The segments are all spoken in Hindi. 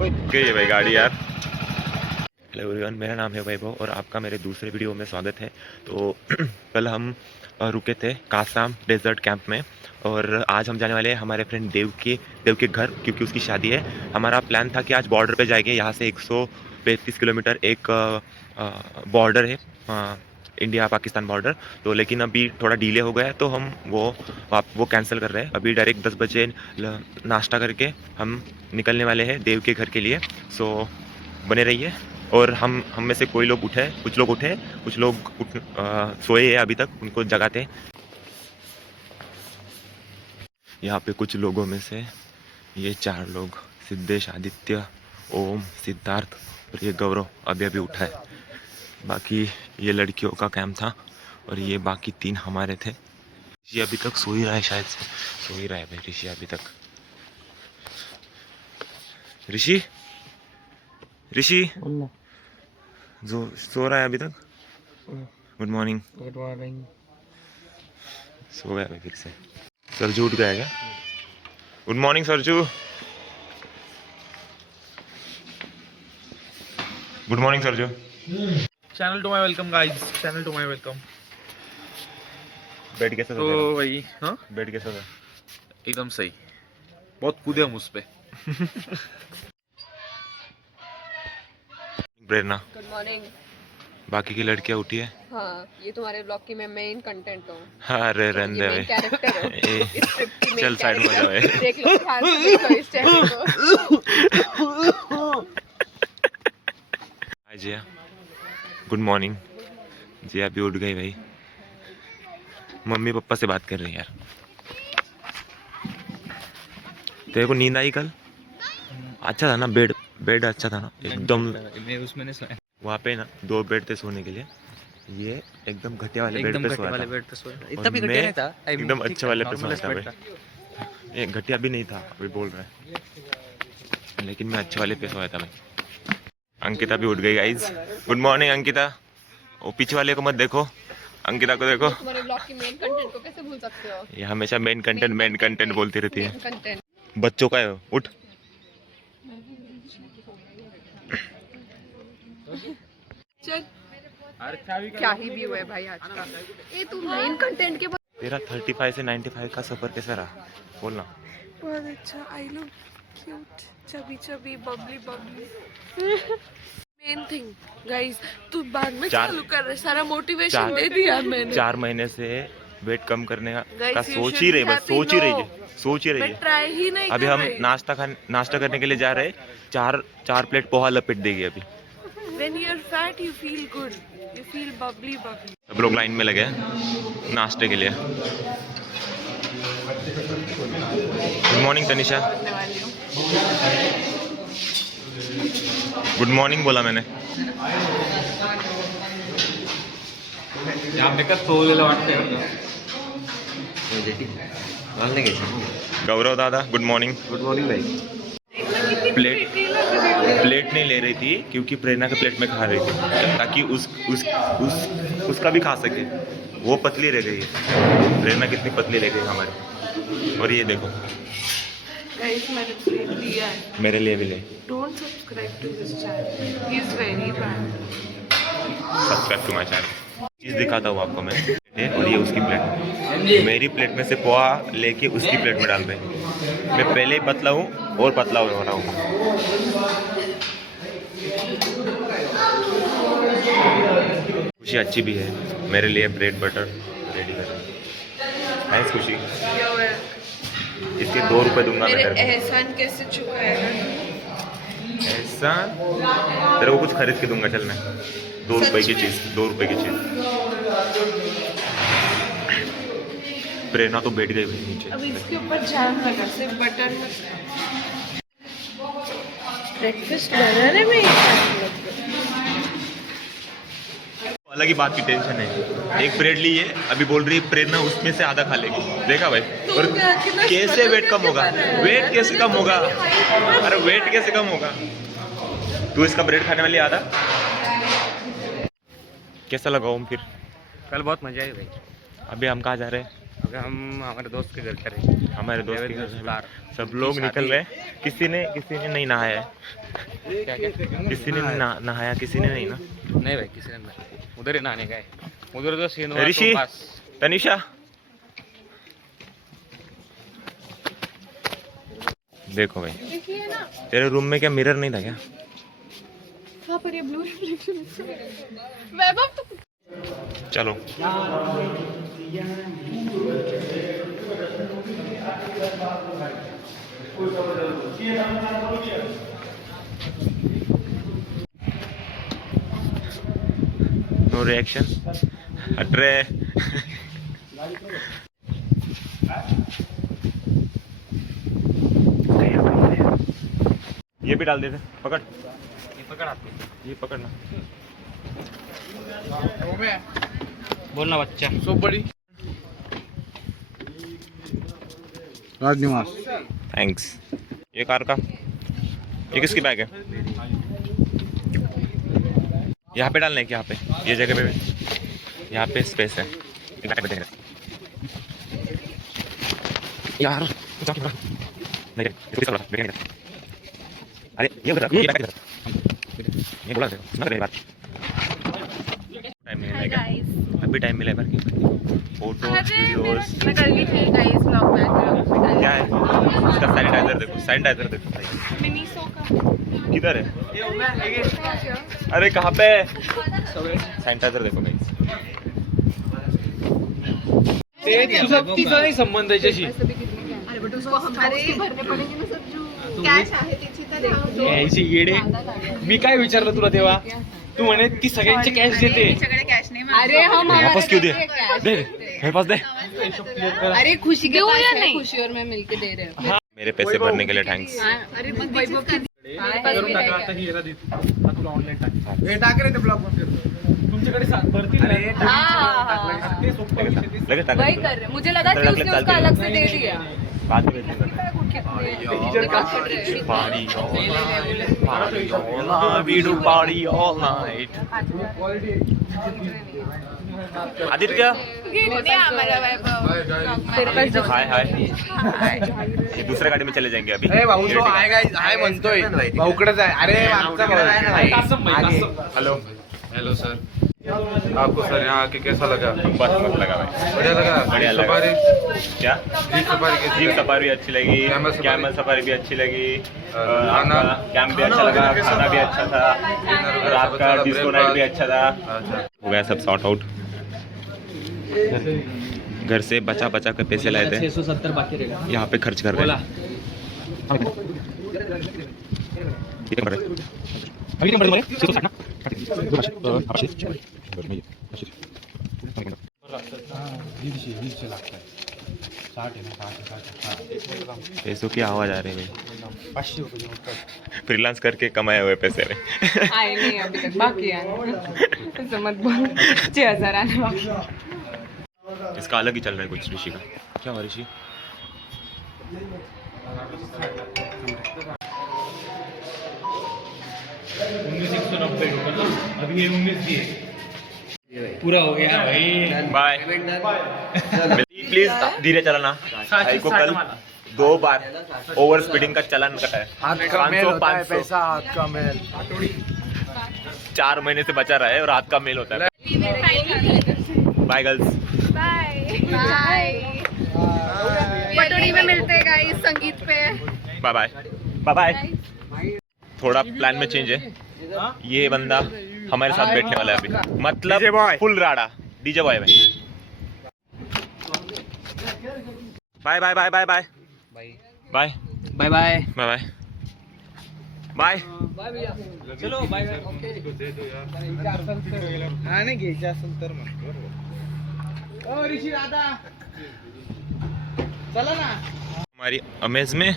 गई है भाई गाड़ी यार। हेलो एवरीवन, मेरा नाम है वैभव और आपका मेरे दूसरे वीडियो में स्वागत है। तो कल हम रुके थे कासाम डेजर्ट कैंप में और आज हम जाने वाले हैं हमारे फ्रेंड देव के घर, क्योंकि उसकी शादी है। हमारा प्लान था कि आज बॉर्डर पे जाएंगे, यहाँ से 135 किलोमीटर एक बॉर्डर है, इंडिया पाकिस्तान बॉर्डर। तो लेकिन अभी थोड़ा डिले हो गया है तो हम वो कैंसिल कर रहे हैं। अभी डायरेक्ट 10 बजे नाश्ता करके हम निकलने वाले हैं देव के घर के लिए। सो बने रहिए। और हम में से कुछ लोग उठे, कुछ लोग सोए हैं अभी तक, उनको जगाते। यहाँ पे कुछ लोगों में से ये 4 लोग, सिद्धेश, आदित्य, ओम, सिद्धार्थ और ये गौरव अभी अभी उठा है। बाकी ये लड़कियों का कैंप था और ये बाकी 3 हमारे थे। ऋषि अभी तक सो ही रहा है, शायद से सो ही रहा है भाई ऋषि अभी तक। ऋषि जो सो रहा है अभी तक। Good morning. Good morning. सो गया भाई फिर से। सरजू उठ गया क्या? Good morning Sarju. Good morning Sarju. Channel to my welcome guys, channel to my welcome. Bed कैसा था तो तेरा? वही, हाँ बेड कैसा था? एकदम सही। बहुत कूदे हम उस पे। प्रेरणा, गुड मॉर्निंग। बाकी की लड़कियां उठी है? हाँ, ये तुम्हारे ब्लॉग की मैं मेन कंटेंट हूँ। अरे रहने दे मेन कैरेक्टर हो ए, इस ट्रिप की। चल साइड में जाओ। देख लो, ध्यान से देखो इस चेहरे को। हाय जिया, गुड मॉर्निंग। जिया भी उठ गई भाई, मम्मी पापा से बात कर रही है यार। तेरे को नींद आई कल? अच्छा था ना बेड अच्छा था ना एकदम। उसमें सोया। वहाँ पे ना 2 बेड थे सोने के लिए, ये एकदम घटिया वाले बेड पे सोया था। इतना भी और घटिया मैं नहीं था, एकदम अच्छे वाले पे सोया था भाई। ये घटिया भी नहीं था अभी बोल रहा है, लेकिन मैं अच्छे वाले पे सोया था भाई। अंकिता भी उठ गई गाइज। Good morning Ankita. वो पीछे वाले को मत देखो, अंकिता को देखो। तुम्हारे ब्लॉग की मेन कंटेंट को कैसे भूल सकते हो? ये हमेशा मेन कंटेंट बोलती रहती है। कंटेंट। बच्चों का है, उठ। चल, क्या ही व्यू है भाई आज का। ये तू मेन कंटेंट के बाद। तेरा 35 से 95 का सफर कैसा रहा बोलना। बहुत अच्छा। I look cute, chubby chubby, Babli Babli. Main thing guys, तू बाद में चालू कर रहे, सारा मोटिवेशन दे दिया मैंने। 4 महीने से वेट कम करने का Guys, सोच ही रही, बस सोच ही रही मैं है। ट्राई ही नहीं अभी कर हम रही। नाश्ता करने के लिए जा रहे हैं। 4 प्लेट पोहा लपेट देगी अभी। When you're fat, you feel good. You feel bubbly bubbly. सब लोग लाइन में लगे हैं नाश्ते के लिए। Good morning Tanisha. Good morning बोला मैंने। गौरव दादा गुड मॉर्निंग। गुड मॉर्निंग भाई। प्लेट नहीं ले रही थी क्योंकि प्रेरणा के प्लेट में खा रही थी, ताकि उसका भी खा सके। वो पतली रह गई है। प्रेरणा कितनी पतली रह गई हमारी। और ये देखो Guys, मैंने प्लेट लिया है। मेरे लिए भी ले। Don't subscribe to this channel. He is very bad. Subscribe to my channel. चीज़ दिखाता हूँ आपको मैं। और ये उसकी प्लेट, मेरी प्लेट में से पोहा लेके उसकी प्लेट में डाल रहे हैं। मैं पहले ही पतला हूँ और पतला हो रहा हूँ। खुशी अच्छी भी है, मेरे लिए ब्रेड बटर रेडी कर रही है। थैंक्स खुशी। इसके 2 रुपए दूंगा मैं मेरे तेरे को। एहसान कैसे चुकाएगा? ऐसा तेरे को कुछ खरीद के दूंगा, चल मैं 2 रुपए की चीज़, 2 रुपए की चीज़। प्रेरणा तो बैठ गई भाई नीचे। अब इसके ऊपर जैम लगा, सिर्फ बटर मत। ब्रेकफास्ट बनाने में ही टाइम लग गया। अलग ही बात की टेंशन है। एक ब्रेड ली है, अभी बोल रही है प्रेरणा उसमें से आधा खा लेगी। देखा भाई? और कैसे वेट कम होगा? वेट कैसे कम होगा? अरे वेट कैसे कम होगा? तू इसका ब्रेड खाने वाली आधा। कैसा लगा ओम फिर? कल बहुत मजा आई भाई। अभी हम कहाँ जा रहे हैं? अभी हम हमारे दोस्त के घर करें। हमारे दोस्त के घर से दोस्तदार सब लोग निकल रहे हैं। किसी ने नहीं नहाया है। क्या क्या किसी ने नहाया, किसी ने नहीं ना। नहीं भाई किसी ने नहीं, उधर ही नहाने गए, उधर तो सीन हुआ ऋषि, तो बस। तनिषा देखो भाई, देखिए ना, तेरे रूम में क्या मिरर नहीं था क्या? वहाँ पर ये ब्लू रिफ्लेक्शन। वैभव तो चलो नो रिएक्शन, हट रहे। ये भी डाल देते, पकड़, ये पकड़ आपने, ये पकड़ना। बोलना बच्चा। सो बड़ी राजनिवास। थैंक्स। ये कार का, ये किसकी बैग है? यहाँ पे डालना है कि यहाँ पे? ये जगह पे, यहाँ पे स्पेस है। यार नहीं, इसको सब रख, अरे ये उधर, ये बैग इधर। ये बोला देखो, सुना मेरी बात। टाइम मिलेगा, अभी टाइम मिलेगा फोटो वीडियोस। मैं कर ली थी गाइस व्लॉग में। क्या है इसका? सैनिटाइजर देखो, सैनिटाइजर देखो भाई। मिनी सो का किधर है? अरे कहाँ पे? सैनिटाइजर देखो गाइस। तिचा नाही संबंध याच्याशी. यायची येडे. मी काय विचारलं तुला तेव्हा? तू म्हणे ती सगळ्यांचे कॅश देते. अरे हम वापस क्यों दे? दे मेरे पास दे। अरे खुशी के पास है, खुशी और मैं मिलके दे रहे हैं। मेरे पैसे भरने के लिए थैंक्स। अरे वैभव की करून टाका आता ही याला देतो. हा तुला ऑनलाईन टाक. हे टाक रे ते ब्लॉग मध्ये. तुमच्याकडे भरतील ना. ते सोपं विषय ते. लगे टाक। वही कर रहे हैं। मुझे लगा कि उसने उसका अलग से दे दिया। बाद में भेजेंगे। We do party all night. Aditya हाय हाय। ये दूसरे गाड़ी में चले जाएंगे अभी। ए भाऊ तो आहे गाइस, आहे म्हणतोय. भाऊकडेच आहे. अरे आमचा भाऊ आहे ना. हेलो हेलो सर, आपको सर यहाँ आके कैसा लगा? बस मत लगा भाई। बढ़िया लगा? बढ़िया लगा। सफारी, क्या? जीप सफारी कैसी जीप लगी? सफारी भी अच्छी लगी, कैमल सफारी? कैमल सफारी भी अच्छी लगी, खाना? कैंप भी अच्छा लगा, खाना भी अच्छा था, वगैरह रात सब का अच्छा था, डिस्को नाइट भी breakfast? अच्छा था। अच्छा, हो गया सब सॉर्ट आउट। घर से बचा बचा के पैसे लाए थे, 670 बाकी रहेगा. यहाँ पे खर्च कर रहे हैं। पैसों की आवाज आ रही है भाई। फ्रीलांस करके कमाए हुए पैसे में। आए नहीं अभी तक, बाकी है। ऐसे मत बोल। 6000 आने वाले। इसका अलग ही चल रहा है कुछ ऋषि का। क्या हुआ ऋषि? अभी ये 19 की है. पूरा हो गया भाई. बाय। प्लीज धीरे चलाना। भाई को कल 2 बार ओवर स्पीडिंग का चालान कटा है। 500 हाथ का मेल. 4 महीने से बचा रहा है और हाथ का मेल होता है। Bye girls. बाय। पटोरी में मिलते हैं गाइस, संगीत पे। Bye bye bye bye. थोड़ा प्लान में चेंज है। ये बंदा हमारे साथ बैठने वाला है अभी, मतलब फुल राडा डीजे बॉय भाई। Bye bye bye bye bye bye bye bye bye bye bye. चलो बाय बाय. हा नाही घ्यायचे असेल तर मग. ओ ऋषी दादा चला ना. हमारी अमेज में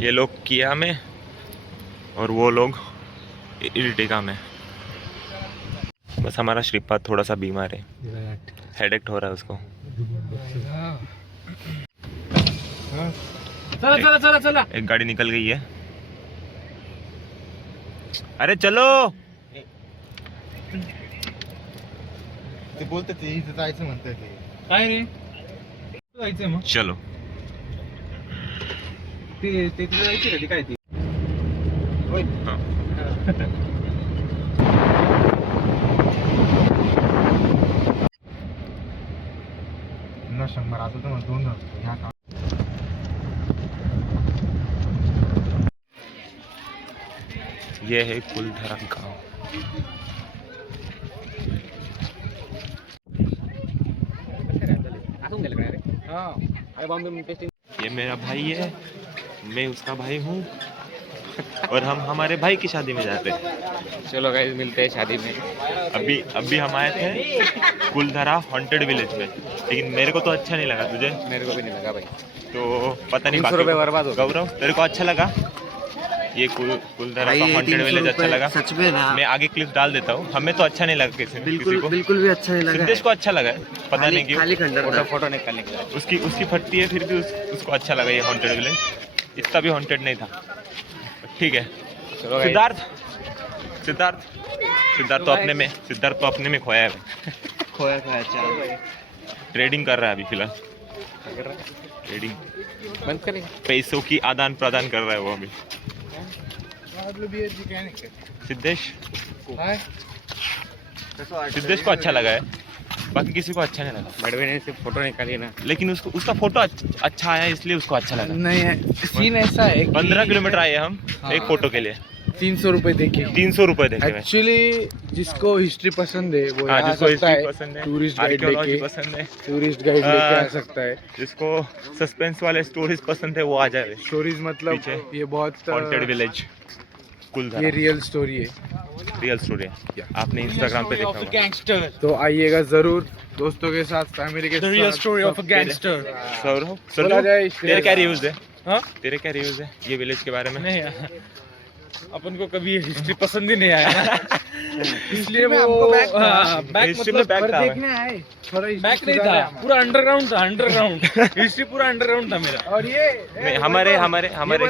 ये लोग किया में और वो लोग इर्टिगा में। बस हमारा श्रीपाद थोड़ा सा बीमार है, हेडेक हो रहा है उसको। चला चला चला चला. एक गाड़ी निकल गई है। अरे चलो। ते बोलते ते इथे जायचं म्हणतात ते. काय रे. जायचंय मग चलो ते तिथे जायची का ती काय ती हाँ। न 100 असं तर 2 ह्या का ये है कुलधरा गाँव। ये मेरा भाई है, मैं उसका भाई हूँ और हम हमारे भाई की शादी में जाते हैं। चलो गाइस मिलते हैं शादी में। अभी हम आए थे कुलधरा हॉन्टेड विलेज में, लेकिन मेरे को तो अच्छा नहीं लगा। तुझे? मेरे को भी नहीं लगा भाई। तो पता नहीं 300 रुपये बर्बाद हो गए। गौरव तेरे को अच्छा लगा? ये कुलधरा का हॉन्टेड विलेज अच्छा लगा? सच में ना, मैं आगे क्लिप डाल देता हूँ। हमें तो अच्छा नहीं लगा किसी को। बिल्कुल भी अच्छा नहीं लगा। सिद्धेश को अच्छा लगा है, पता नहीं क्यों। खाली खंडर था। फोटो निकालने के लिए उसकी फटती है, फिर भी उसको अच्छा लगा ये हॉन्टेड विलेज। इतना भी हॉन्टेड नहीं था। ठीक है। चलो guys। सिद्धार्थ तो अपने में खोया है। खोया खाया चाल। ट्रेडिंग कर रहा है अभी फिलहाल। ट्रेडिंग बंद करेगा। पैसों की आदान प्रदान कर रहा है वो अभी। सिद्धेश को अच्छा लगा है, बाकी किसी को अच्छा नहीं लगा। बड़वे ने सिर्फ फोटो निकाली ना, लेकिन उसका फोटो अच्छा आया इसलिए उसको अच्छा लगा। नहीं है सीन ऐसा है 15 किलोमीटर आए हम एक फोटो के लिए। 300 रुपए देखिए। 300 रुपए देखे हुए। एक्चुअली जिसको हिस्ट्री पसंद है वो हाँ, आ जिसको सकता हिस्ट्री है। पसंद है, टूरिस्ट गाइड आर्कियोलॉजी लेके पसंद है, टूरिस्ट गाइड लेके आ सकता है। जिसको सस्पेंस वाले स्टोरीज पसंद है वो आ जाए। स्टोरीज मतलब पीछे ये बहुत हॉन्टेड विलेज कुलधरा, ये रियल स्टोरी है। रियल स्टोरी है। आपने इंस्टाग्राम पे देखा होगा। गैंगस्टर तो आइएगा जरूर दोस्तों के साथ, फैमिली के साथ। Real story of a gangster. Saurabh बोला जाए तेरे क्या रिव्यूज है? हाँ? तेरे क्या रिव्यूज है ये विलेज के बारे में? नहीं अपन को कभी हिस्ट्री पसंद ही नहीं आया इसलिए वो बैक हिस्ट्री में बैक था। देखने आए थोड़ा बैक नहीं था, पूरा अंडरग्राउंड था। अंडरग्राउंड हिस्ट्री पूरा अंडरग्राउंड था मेरा। और ये नहीं, हमारे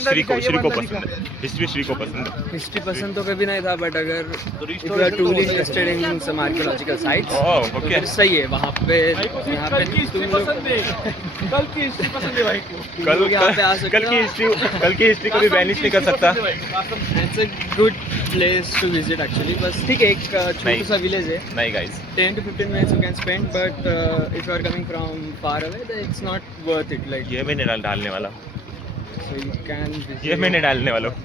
श्री को पसंद है हिस्ट्री। श्री को पसंद है हिस्ट्री पसंद तो कभी नहीं था, बट अगर if you are truly interested in some archaeological sites, ओह तो ओके। फिर सही है। वहाँ पे यहाँ पे कल की हिस्ट्री पसंद है, कल की हिस्ट्री पसंद है भाई को। तुम लोग यहाँ पे आ सकते कल की हिस्ट्री कभी वैनिश नहीं कर सकता। It's a good place to visit actually. बस ठीक है, एक छोटा सा विलेज है। नहीं guys, 10 to 15 minutes you can spend, but if you are coming from far away, then it's not worth it. Like, ये मैंने डालने वाला हूँ। so you can visit. ये मैंने डालने वाला हूँ।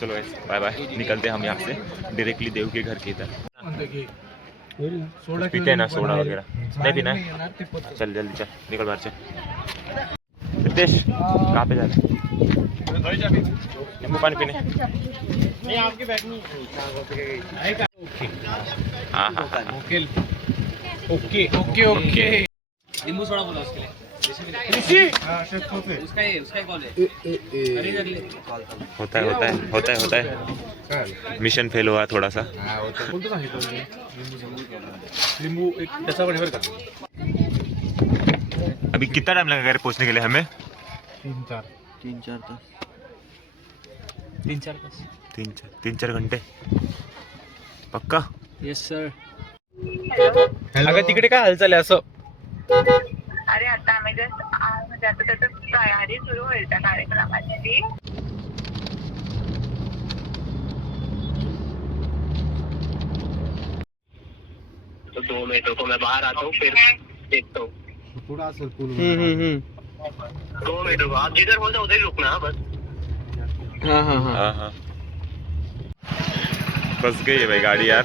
चलो गाइस बाय बाय, निकलते हैं हम यहाँ से डायरेक्टली देव के घर की तरफ। पीते हैं ना सोडा वगैरह? नहीं पीना है? चल जल्दी चल, निकल बाहर चल। रितेश कहाँ पे जा रहे हैं? नींबू पानी पीने? नहीं आपके बैग में हाँ हाँ ओके ओके ओके ओके। नींबू सोडा बोला उसके लिए। उसका ही कॉल है। होता है। मिशन फेल हुआ थोड़ा सा। लिंबू एक कैसा बने का? अभी कितना टाइम लगेगा पहुंचने के लिए हमें? 3-4 घंटे पक्का? Yes sir. अगं तिकडे काय हालचाल आहे असं? अरे आता आम्ही जस्ट म्हणजे आता त्याचं तयारी सुरू होईल त्या कार्यक्रमाची. तो 2 मिनटों को मैं बाहर आता हूँ, फिर देखता हूँ। थोड़ा असेल पूल। 2 मिनटों को आप जिधर बोलते उधर ही रुकना है बस। हाँ। फंस गई है भाई गाड़ी यार।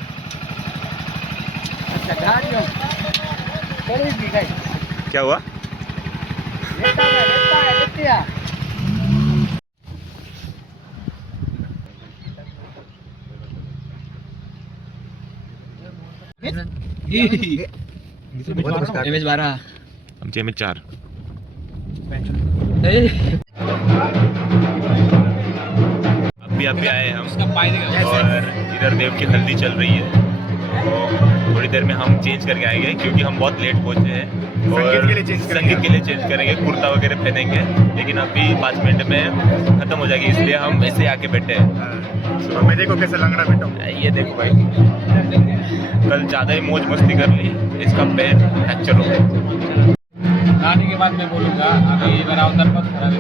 क्या हुआ? एमएच 12 आमचे एमएच 4। अभी आए हम और इधर देव की हल्दी चल रही है। तो थोड़ी देर में हम चेंज करके आएंगे क्योंकि हम बहुत लेट पहुंचे हैं और संगीत के लिए चेंज करेंगे, कुर्ता वगैरह पहनेंगे, लेकिन अभी 5 मिनट में खत्म हो जाएगी, इसलिए हम ऐसे आके बैठे हैं। तो मैं देखो कैसे लंगड़ा बैठा हूँ। ये देखो भाई, कल ज़्यादा ही मौज मस्ती कर ली, इसका पैर फ्रैक्चर हो गया। आने के बाद मैं बोलूँगा, अभी मेरा उधर बहुत खराब है।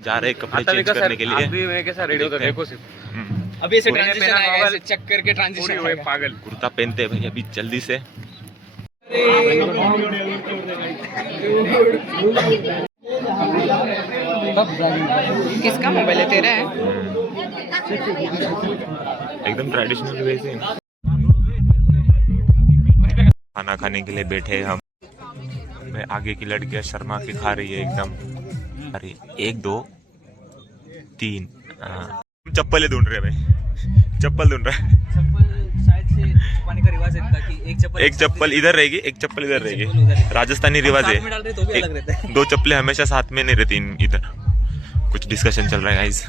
जा रहे हैं कपड़े चेंज करने के लिए। अभी मैं कैसा रेडी होता देखो सिर्फ। अभी ऐसे पूरे ट्रांजिशन पहना आएगा, होगा, ऐसे चेक करके ट्रांजिशन पूरी हुए आएगा। पागल। कुर्ता पहनते हैं भाई अभी जल्दी से। किसका मोबाइल है, तेरा है? एकदम ट्रेडिशनल वे से खाना खाने के लिए बैठे हैं हम। मैं आगे की लड़कियां शर्मा के खा रही है एकदम। अरे 1 2 3 चप्पल ढूंढ रहे हैं भाई, चप्पल ढूंढ रहा है। शायद से छुपाने का रिवाज है कि एक चप्पल इधर रहेगी, एक चप्पल इधर रहेगी। राजस्थानी रिवाज है, डाल रहे तो भी अलग रहता है। 2 चप्पलें हमेशा साथ में नहीं रहती इधर। कुछ डिस्कशन चल रहा है गाइस।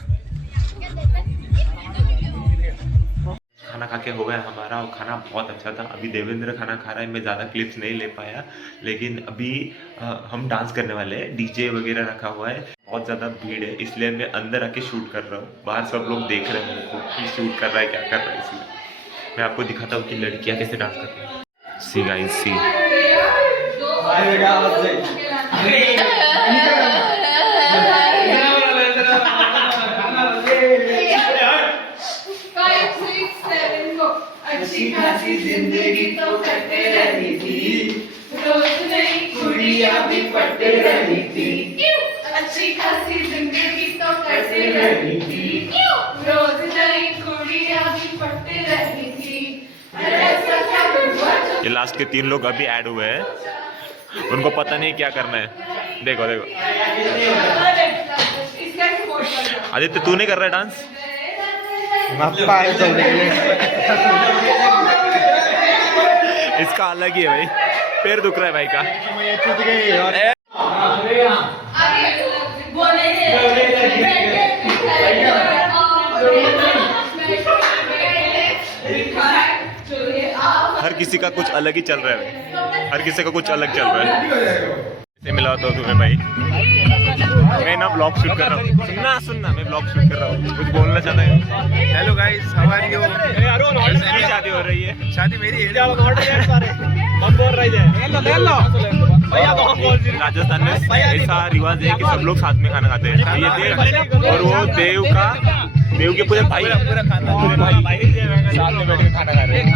खाना खा के हो गया हमारा, और खाना बहुत अच्छा था। अभी देवेंद्र खाना खा रहा है, मैं ज़्यादा क्लिप्स नहीं ले पाया, लेकिन अभी हम डांस करने वाले हैं। डीजे वगैरह रखा हुआ है, बहुत ज़्यादा भीड़ है, इसलिए मैं अंदर आके शूट कर रहा हूँ। बाहर सब लोग देख रहे हैं मेरे को कि शूट कर रहा है, क्या कर रहा है, इसलिए मैं आपको दिखाता हूँ कि लड़कियाँ कैसे डांस करती हैं। सी गाइस सी। अच्छी खासी जिंदगी तो कटते रहती थी, रोज नई कुड़ियां भी पटते रहती थी। अच्छी खासी जिंदगी तो कटते रहती थी, रोज नई कुड़ियां भी पटते रहती थी। ऐसा क्या हुआ जो ये लास्ट के 3 लोग अभी ऐड हुए हैं, उनको पता नहीं क्या करना है। देखो देखो इसका सपोर्ट करना। आदित्य, तू नहीं कर रहा है डांस? इसका अलग ही है भाई, पैर दुख रहा है भाई का। हर किसी का कुछ अलग ही चल रहा है भाई, हर किसी का कुछ अलग चल रहा है। से मिला तो तुम्हें भाई, मैं ना ब्लॉग शूट कर रहा हूँ। सुनना मैं ब्लॉग शूट कर रहा हूँ, कुछ बोलना चाहता है? Hello guys, how are you? मेरी शादी हो रही है। शादी मेरी है। राजस्थान में ऐसा रिवाज है कि सब लोग साथ में खाना खाते हैं। ये देव और वो देव के पूरे भाई साथ में बैठ के खाना खा रहे हैं।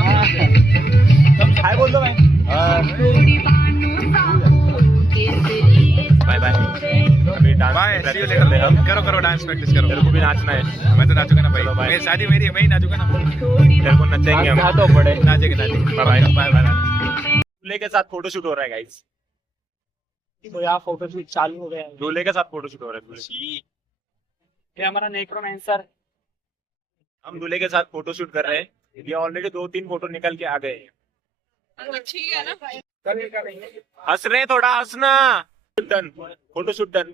हाय बोल दो भाई। Bye bye. अभी डांस प्रैक्टिस कर रहे हम। करो डांस प्रैक्टिस करो। तेरे को भी नाचना है। मैं तो नाचूंगा ना भाई। चलो भाई। मेरी शादी मेरी है, मैं ही नाचूंगा ना। तेरे को नचेंगे हम। नाचेंगे बाय बाय बाय बाय। दूल्हे के साथ फोटोशूट हो रहा है गाइस। तो यहाँ फोटोशूट चालू हो गया है। दूल्हे के साथ फोटोशूट हो रहा है। ये हमारा नेक्रोमैंसर, हम दूल्हे के साथ फोटोशूट कर रहे हैं। ये ऑलरेडी 2-3 फोटो निकल के आ गए हैं। ठीक है ना भाई? हंस रहे हैं, थोड़ा हंसना। Done, photoshoot done.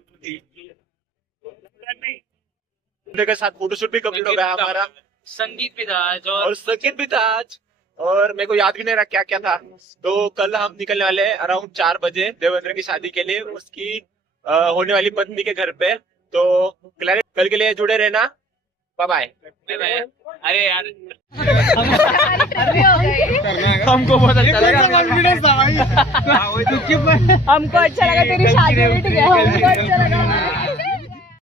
दूल्हे के साथ फोटोशूट भी कंप्लीट हो गया हमारा। संगीत भी था और संगीत भी था आज, और मेरे को याद भी नहीं रहा क्या क्या था। तो कल हम निकलने वाले हैं अराउंड 4 बजे देवेंद्र की शादी के लिए, उसकी होने वाली पत्नी के घर पे। तो कल के लिए जुड़े रहना। Bye bye. अरे यार हमको बहुत अच्छा लगा। हमको अच्छा लगा, तेरी शादी में ठीक है, हमको अच्छा लगा।